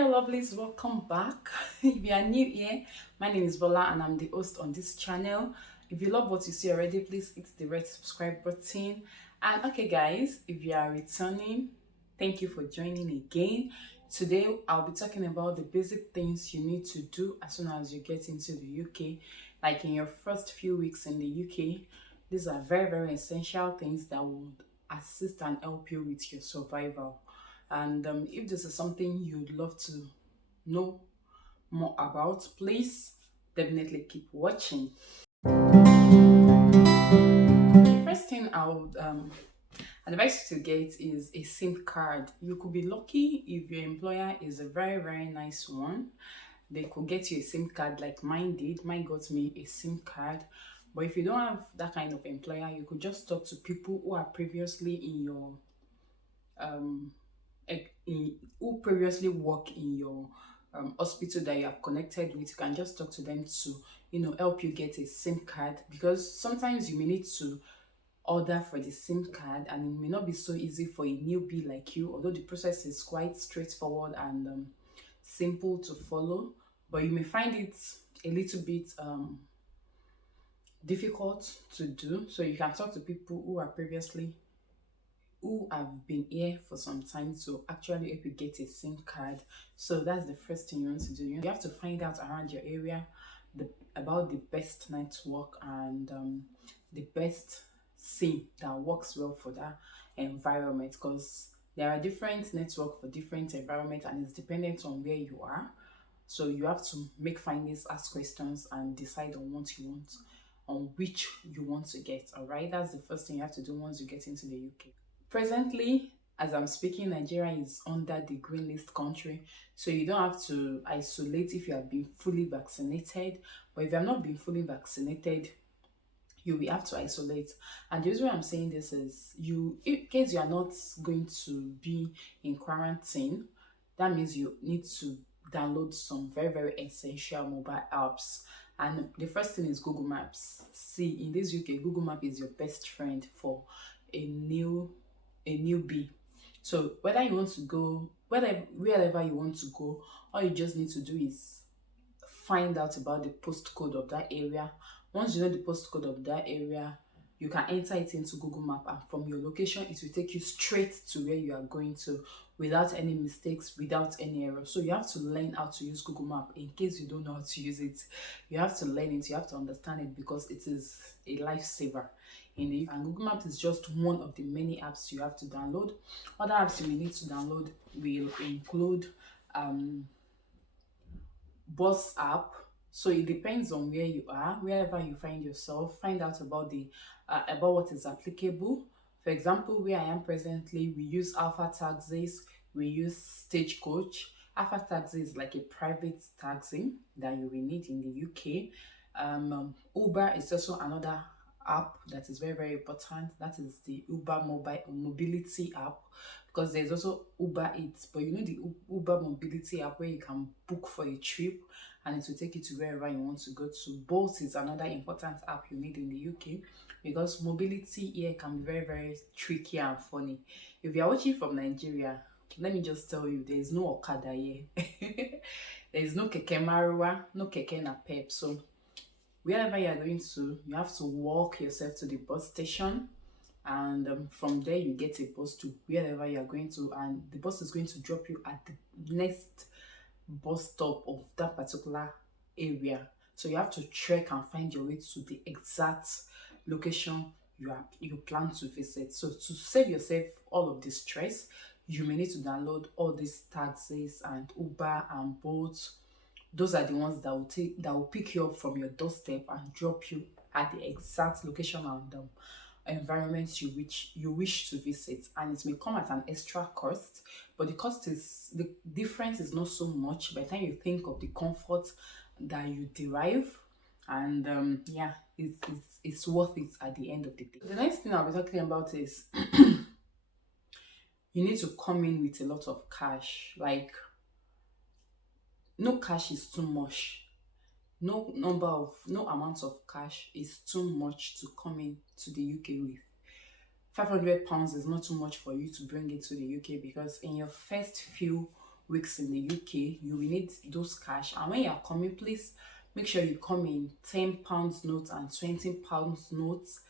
Hello lovelies, welcome back. If you are new here, my name is Bola and I'm the host on this channel. If you love what you see already, please hit the red subscribe button. And okay guys, if you are returning, thank you for joining again. Today I'll be talking about the basic things you need to do as soon as you get into the UK. Like in your first few weeks in the UK, these are very essential things that would assist and help you with your survival. And if this is something you'd love to know more about, please definitely keep watching. The first thing I would advise you to get is a SIM card. You could be lucky if your employer is a very nice one. They could get you a SIM card like mine did. Mine got me a SIM card. But if you don't have that kind of employer, you could just talk to people who are previously in your um who previously work in your hospital that you have connected with. You can just talk to them to help you get a SIM card, because sometimes you may need to order for the SIM card and it may not be so easy for a newbie like you, although the process is quite straightforward and simple to follow, but you may find it a little bit difficult to do. So you can talk to people who have been here for some time to actually help you get a SIM card. So that's the first thing you want to do. You have to find out around your area about the best network and the best SIM that works well for that environment, because there are different network for different environment and it's dependent on where you are. So you have to make findings, ask questions, and decide on what you want, on which you want to get. All right, that's the first thing you have to do once you get into the UK. Presently, as I'm speaking, Nigeria is under the green list country, so you don't have to isolate if you have been fully vaccinated. But if you have not been fully vaccinated, you will have to isolate. And the reason why I'm saying this is, in case you are not going to be in quarantine, that means you need to download some very essential mobile apps. And the first thing is Google Maps. See, in this UK, Google Map is your best friend for a newbie. So whether you want to go, wherever you want to go, all you just need to do is find out about the postcode of that area. Once you know the postcode of that area, you can enter it into Google Map, and from your location it will take you straight to where you are going to, without any mistakes, without any error. So you have to learn how to use Google Map. In case you don't know how to use it, you have to learn it, you have to understand it, because it is a lifesaver and Google Maps is just one of the many apps you have to download. Other apps you may need to download will include bus app. So it depends on where you are, wherever you find yourself. Find out about the about what is applicable. For example, where I am presently, we use Alpha Taxis, we use Stagecoach. Alpha Taxi is like a private taxi that you will need in the UK. Uber is also another app that is very important. That is the Uber mobile mobility app, because there's also Uber Eats, but you know the Uber mobility app where you can book for a trip and it will take you to wherever you want to go to. Bolt is another important app you need in the UK, because mobility here can be very tricky and funny. If you are watching from Nigeria, let me just tell you, there is no Okada here. There is no Keke Marua, no Keke Napep. So wherever you are going to, you have to walk yourself to the bus station, and from there you get a bus to wherever you are going to, and the bus is going to drop you at the next bus stop of that particular area. So you have to trek and find your way to the exact location you plan to visit. So to save yourself all of this stress, you may need to download all these taxis and Uber and Bolt. Those are the ones that will pick you up from your doorstep and drop you at the exact location and environments you wish to visit. And it may come at an extra cost, but the difference is not so much by the time you think of the comfort that you derive. And yeah, it's worth it at the end of the day. The next thing I'll be talking about is you need to come in with a lot of cash. Like, no cash is too much. No amount of cash is too much to come in to the UK with. £500 is not too much for you to bring it to the UK, because in your first few weeks in the UK, you will need those cash. And when you're coming, please make sure you come in £10 notes and £20 notes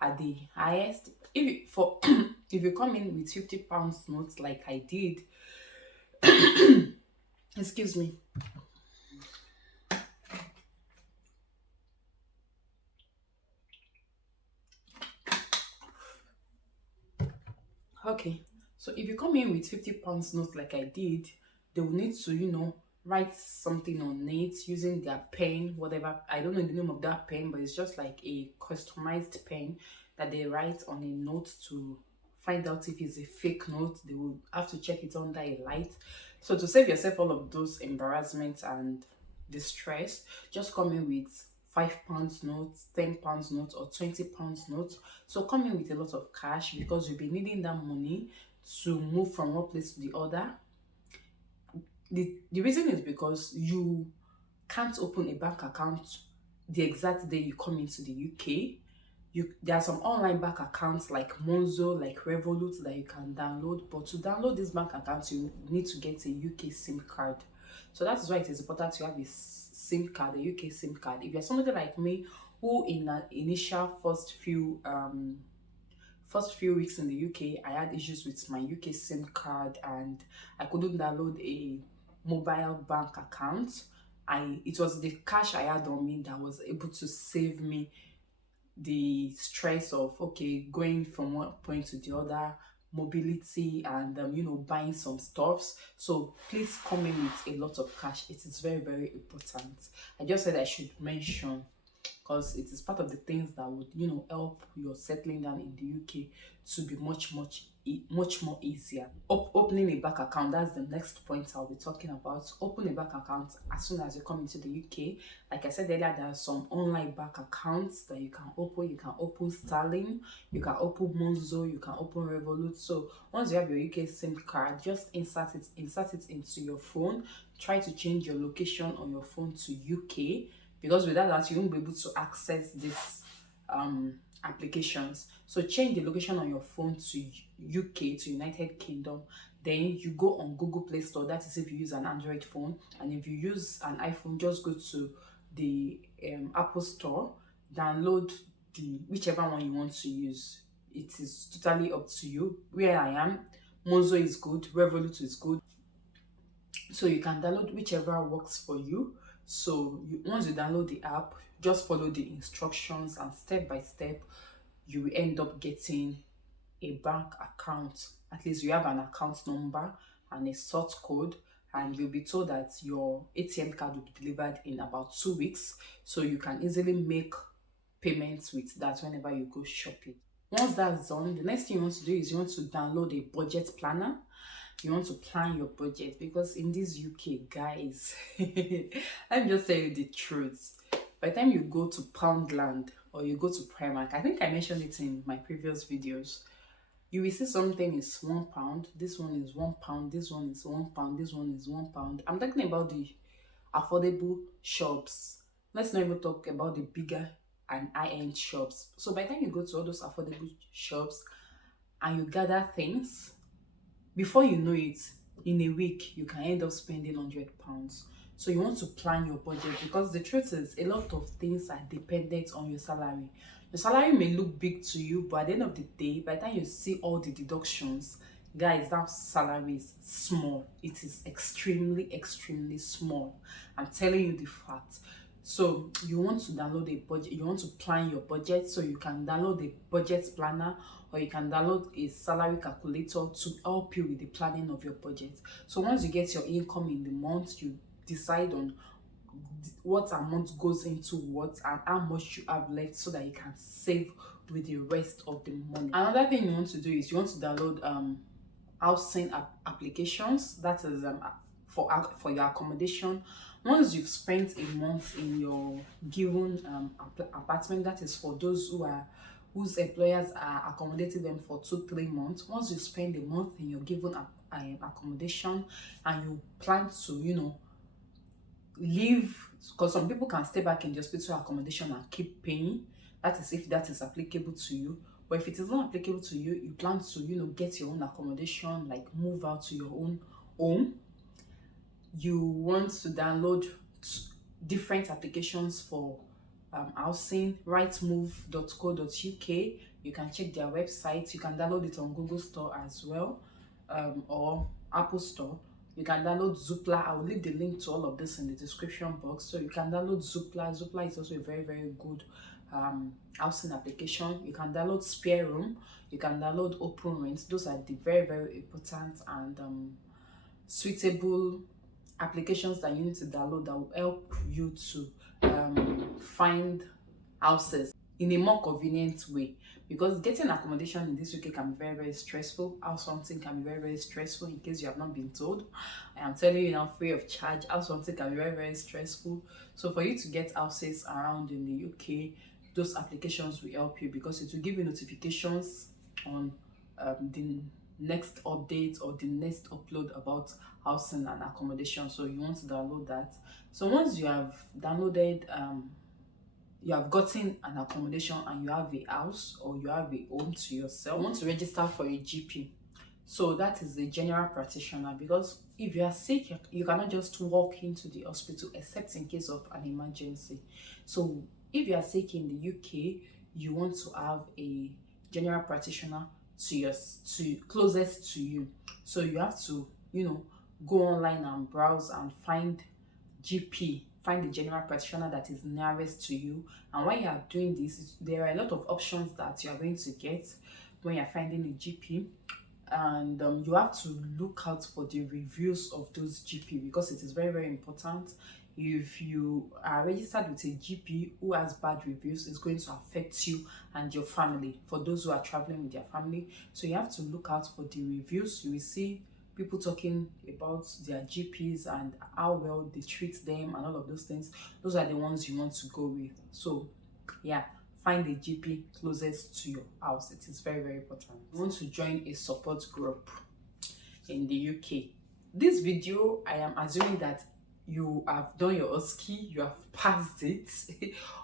at the highest. If you for if you come in with £50 notes like I did, excuse me. Okay, so if you come in with £50 notes like I did, they will need to, write something on it using their pen, whatever. I don't know the name of that pen, but it's just like a customized pen that they write on a note to find out if it's a fake note. They will have to check it under a light. So to save yourself all of those embarrassments and distress, just come in with £5 notes, £10 notes, or £20 notes. So come in with a lot of cash because you'll be needing that money to move from one place to the other. The reason is because you can't open a bank account the exact day you come into the UK. There are some online bank accounts like Monzo, like Revolut that you can download. But to download these bank accounts, you need to get a UK SIM card. So that is why it is important to have a SIM card, a UK SIM card. If you're somebody like me who in the initial first few weeks in the UK, I had issues with my UK SIM card and I couldn't download a mobile bank account. It was the cash I had on me that was able to save me the stress of going from one point to the other, mobility, and buying some stuffs. So please come in with a lot of cash. It is very, very important. I just said I should mention because it is part of the things that would help your settling down in the UK to be much more easier. Opening a bank account, that's the next point I'll be talking about. Open a bank account as soon as you come into the UK. Like I said earlier, there are some online bank accounts that you can open. You can open Sterling, you can open Monzo, you can open Revolut. So once you have your UK SIM card, just insert it into your phone. Try to change your location on your phone to UK, because without that you won't be able to access these applications. So change the location on your phone to UK, to United Kingdom. Then you go on Google Play Store. That is if you use an Android phone. And if you use an iPhone, just go to the Apple Store, download the whichever one you want to use. It is totally up to you. Where I am, Monzo is good, Revolut is good. So you can download whichever works for you. So once you download the app, just follow the instructions, and step by step you will end up getting a bank account. At least you have an account number and a sort code, and you'll be told that your ATM card will be delivered in about 2 weeks, so you can easily make payments with that whenever you go shopping. Once that's done, the next thing you want to do is you want to download a budget planner. You want to plan your budget, because in this UK, guys, let me just tell you the truth. By the time you go to Poundland or you go to Primark, I think I mentioned it in my previous videos, you will see something is £1, this one is £1, this one is £1, this one is £1. I'm talking about the affordable shops. Let's not even talk about the bigger and high-end shops. So by the time you go to all those affordable shops and you gather things, before you know it, in a week you can end up spending £100. So you want to plan your budget, because the truth is a lot of things are dependent on your salary. Your salary may look big to you, but at the end of the day, by the time you see all the deductions, guys, that salary is small. It is extremely small. I'm telling you the fact. So you want to download a budget, you want to plan your budget. So you can download a budget planner, or you can download a salary calculator to help you with the planning of your budget. So once you get your income in the month, you decide on what amount goes into what and how much you have left, so that you can save with the rest of the money. Another thing you want to do is you want to download housing applications. That is for your accommodation. Once you've spent a month in your given apartment, that is for those whose employers are accommodating them for 2-3 months. Once you spend a month in your given accommodation, and you plan to leave, because some people can stay back in the hospital accommodation and keep paying. That is if that is applicable to you. But if it is not applicable to you, you plan to get your own accommodation, like move out to your own home. you want to download different applications for housing, rightmove.co.uk. You can check their website. You can download it on Google Store as well, or Apple Store. You can download Zoopla. I will leave the link to all of this in the description box. So you can download Zoopla. Zoopla is also a very, very good housing application. You can download Spare Room. You can download Open Rent. Those are the very, very important and suitable applications that you need to download that will help you to find houses in a more convenient way, because getting accommodation in this UK can be very, very stressful. House hunting can be very, very stressful. In case you have not been told, I am telling you now, free of charge. House hunting can be very, very stressful. So for you to get houses around in the UK, those applications will help you, because it will give you notifications on the next update or the next upload about housing and accommodation. So you want to download that. So once you have downloaded, you have gotten an accommodation and you have a house or you have a home to yourself, you want to register for a GP. So that is the general practitioner, because if you are sick, you cannot just walk into the hospital except in case of an emergency. So if you are sick in the UK, you want to have a general practitioner to closest to you. So you have to, go online and browse and find the general practitioner that is nearest to you. And when you are doing this, there are a lot of options that you are going to get when you're finding a GP. And you have to look out for the reviews of those GP, because it is very, very important. If you are registered with a GP who has bad reviews, it's going to affect you and your family, for those who are traveling with their family. So you have to look out for the reviews. You will see people talking about their GPs and how well they treat them and all of those things. Those are the ones you want to go with. So yeah, find a GP closest to your house. It is very, very important. You want to join a support group in the UK. This video, I am assuming that you have done your OSCE, you have passed it,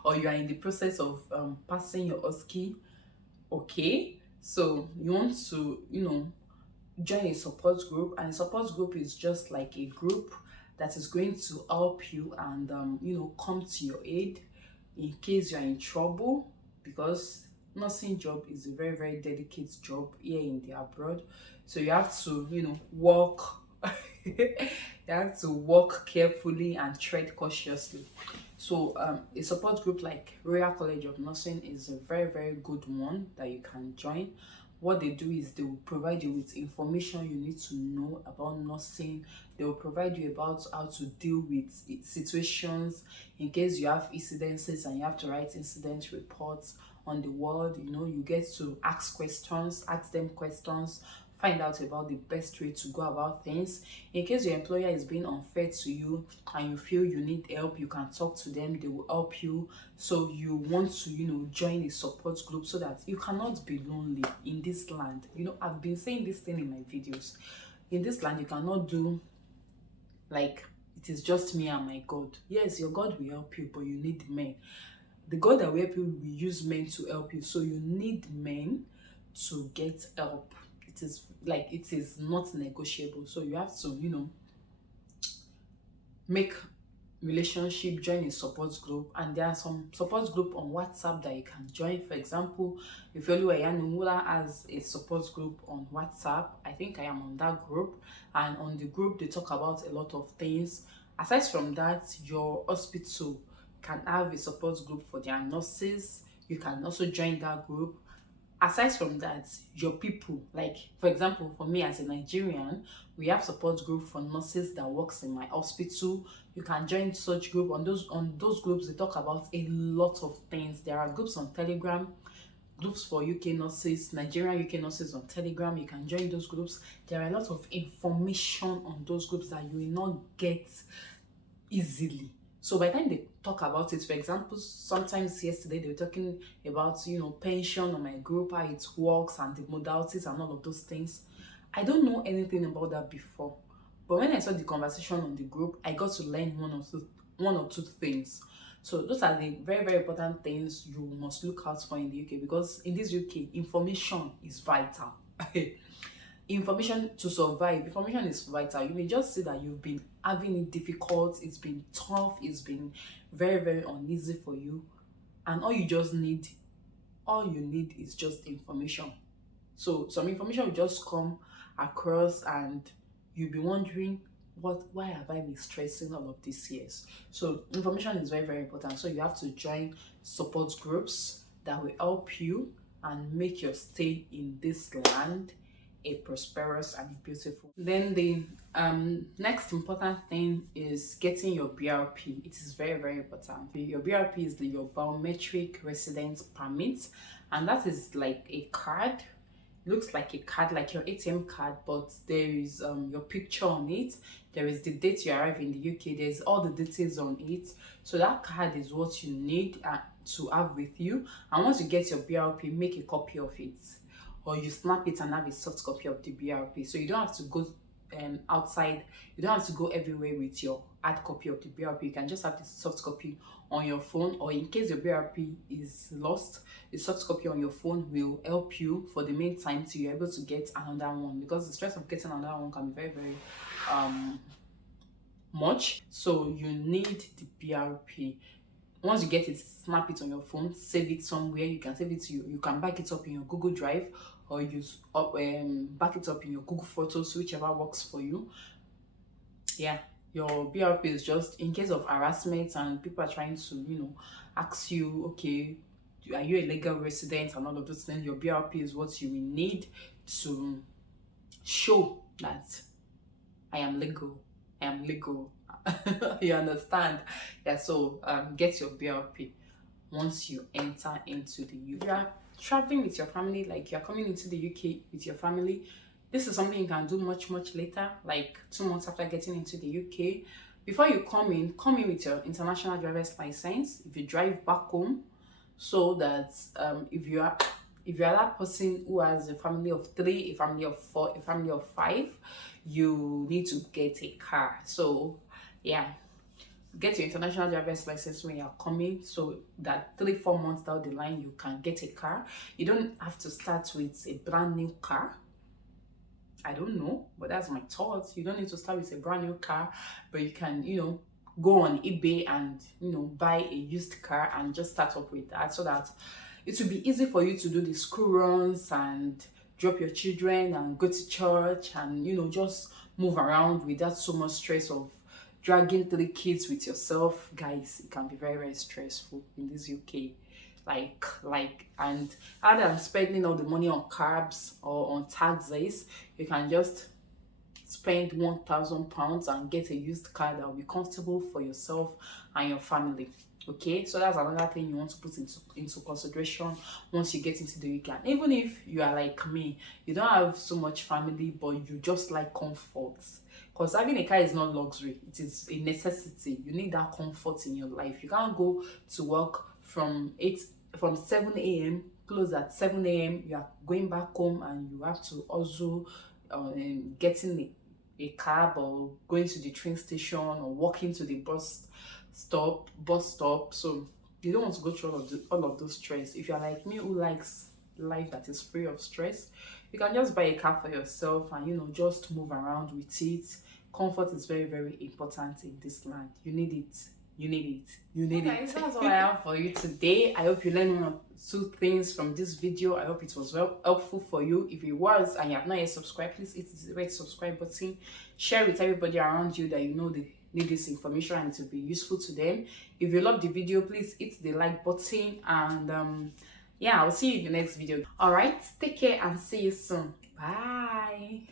or you are in the process of passing your OSCE. Okay, so you want to, join a support group, and a support group is just like a group that is going to help you and come to your aid in case you are in trouble, because nursing job is a very, very delicate job here in the abroad. So you have to work you have to walk carefully and tread cautiously. So a support group like Royal College of Nursing is a very, very good one that you can join. What they do is they will provide you with information you need to know about nursing. They will provide you about how to deal with situations in case you have incidences and you have to write incident reports on the ward. You get to ask them questions, find out about the best way to go about things. In case your employer is being unfair to you and you feel you need help, you can talk to them. They will help you. So you want to join a support group so that you cannot be lonely in this land. I've been saying this thing in my videos. In this land, you cannot do like it is just me and my God. Yes, your God will help you, but you need men. The God that will help you will use men to help you. So you need men to get help. It is not negotiable. So you have to make relationship, join a support group, and there are some support group on WhatsApp that you can join. For example, if Oluwayanumula has a support group on WhatsApp, I think I am on that group, and on the group they talk about a lot of things. Aside from that, your hospital can have a support group for their nurses. You can also join that group. Aside from that, your people, like for example, for me as a Nigerian, we have support group for nurses that works in my hospital. You can join such group. On those groups, they talk about a lot of things. There are groups on Telegram, groups for UK nurses, Nigerian UK nurses on Telegram. You can join those groups. There are a lot of information on those groups that you will not get easily. So by the time they talk about it, for example, sometimes yesterday they were talking about pension on my group, how it works and the modalities and all of those things. I don't know anything about that before, but when I saw the conversation on the group, I got to learn one or two things. So those are the very, very important things you must look out for in the UK, because in this UK, information is vital. information to survive. Information is vital. You may just see that you've been having it difficult, it's been tough, it's been very, very uneasy for you, and all you need is just information. So some information will just come across and you'll be wondering, why have I been stressing all of these years? So information is very, very important. So you have to join support groups that will help you and make your stay in this land a prosperous and beautiful. Then the next important thing is getting your BRP. It is very, very important. Your BRP is your biometric residence permit, and that is like a card. Looks like a card, like your ATM card, but there is your picture on it. There is the date you arrive in the UK. There's all the details on it. So that card is what you need to have with you. And once you get your BRP, make a copy of it, or you snap it and have a soft copy of the BRP. So you don't have to go outside. You don't have to go everywhere with your hard copy of the BRP. You can just have the soft copy on your phone, or in case your BRP is lost, the soft copy on your phone will help you for the meantime till you're able to get another one, because the stress of getting another one can be very, very much. So you need the BRP. Once you get it, snap it on your phone, save it somewhere. You can save it to you can back it up in your Google Drive, or use back it up in your Google Photos, whichever works for you. Yeah, your BRP is just in case of harassment and people are trying to ask you, okay, are you a legal resident and all of those things. Your BRP is what you will need to show that I am legal. You understand? Yeah, so get your BRP once you enter into the UK. If you are traveling with your family, like you're coming into the UK with your family, this is something you can do much later, like 2 months after getting into the UK. Before you come in with your international driver's license if you drive back home, so that if you are that person who has a family of 3, a family of 4, a family of 5, you need to get a car. So yeah, get your international driver's license when you're coming, so that 3-4 months down the line you can get a car. You don't have to start with a brand new car. I don't know, but that's my thoughts. You don't need to start with a brand new car, but you can go on eBay and buy a used car and just start up with that, so that it will be easy for you to do the school runs and drop your children and go to church and just move around without so much stress of dragging 3 kids with yourself. Guys, it can be very, very stressful in this UK. And other than spending all the money on carbs or on taxes, you can just spend £1,000 and get a used car that will be comfortable for yourself and your family. Okay, so that's another thing you want to put into consideration once you get into the UK. And even if you are like me, you don't have so much family, but you just like comfort, because having a car is not luxury, it is a necessity. You need that comfort in your life. You can't go to work from 7 a.m. close at 7 a.m. You are going back home and you have to also getting a cab, or going to the train station, or walking to the bus stop. So you don't want to go through all of those stress. If you're like me, who likes life that is free of stress, you can just buy a car for yourself and just move around with it. Comfort is very, very important in this land. You need it. Okay, so that's all I have for you today. I hope you learned 1 or 2 things from this video. I hope it was well helpful for you. If it was and you have not yet subscribed, please hit the red subscribe button. Share with everybody around you that they need this information and it will be useful to them. If you love the video, please hit the like button, and yeah, I'll see you in the next video. All right, take care and see you soon. Bye.